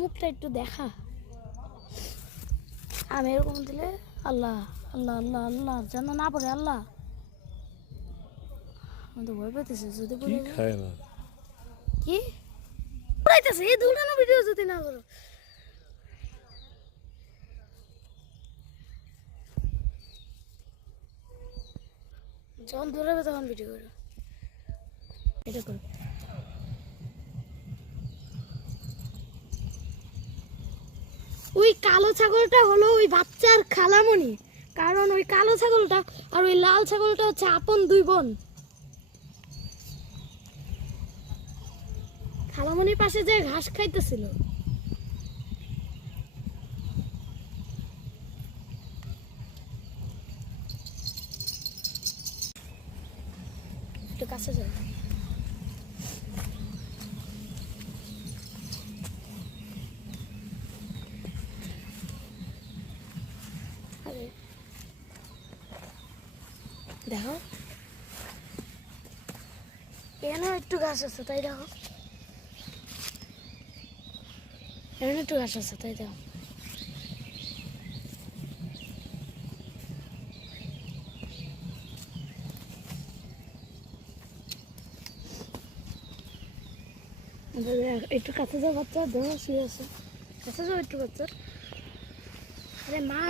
মুখটা একটু দেখা। আমি এরকম দিলে আল্লাহ আল্লাহ আল্লাহ আল্লাহ যেন না পড়ে। আল্লাহ আমি তো ভয় পাইতেছি যদি পড়ে কি পড়াইতেছে এই দুটানো ভিডিও যদি না করো। যখন দৌড়াবে তখন ভিডিও করো। এটা করো। ওই কালো ছাগলটা হলো ওই বাচ্চার খালামণি, কারণ ওই কালো ছাগলটা আর ওই লাল ছাগলটা হচ্ছে আপন দুই বোন। খালামণির পাশে যে ঘাস খাইতেছিল। একটু কাছে যাও। দেখো এখানেও একটু ঘাস আছে তাই দেখো, এখানে একটু ঘাস আছে তাই দেখো। একটু কাছে যাও বাচ্চা, দেখো শুয়ে আছে, কাছে যাও একটু বাচ্চা। আরে মা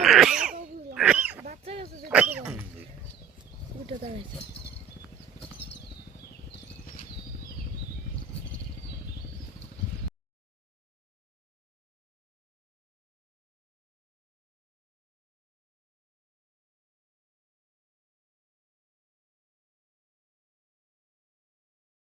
বাচ্চা কাছে যেতে দাঁড়াইছে।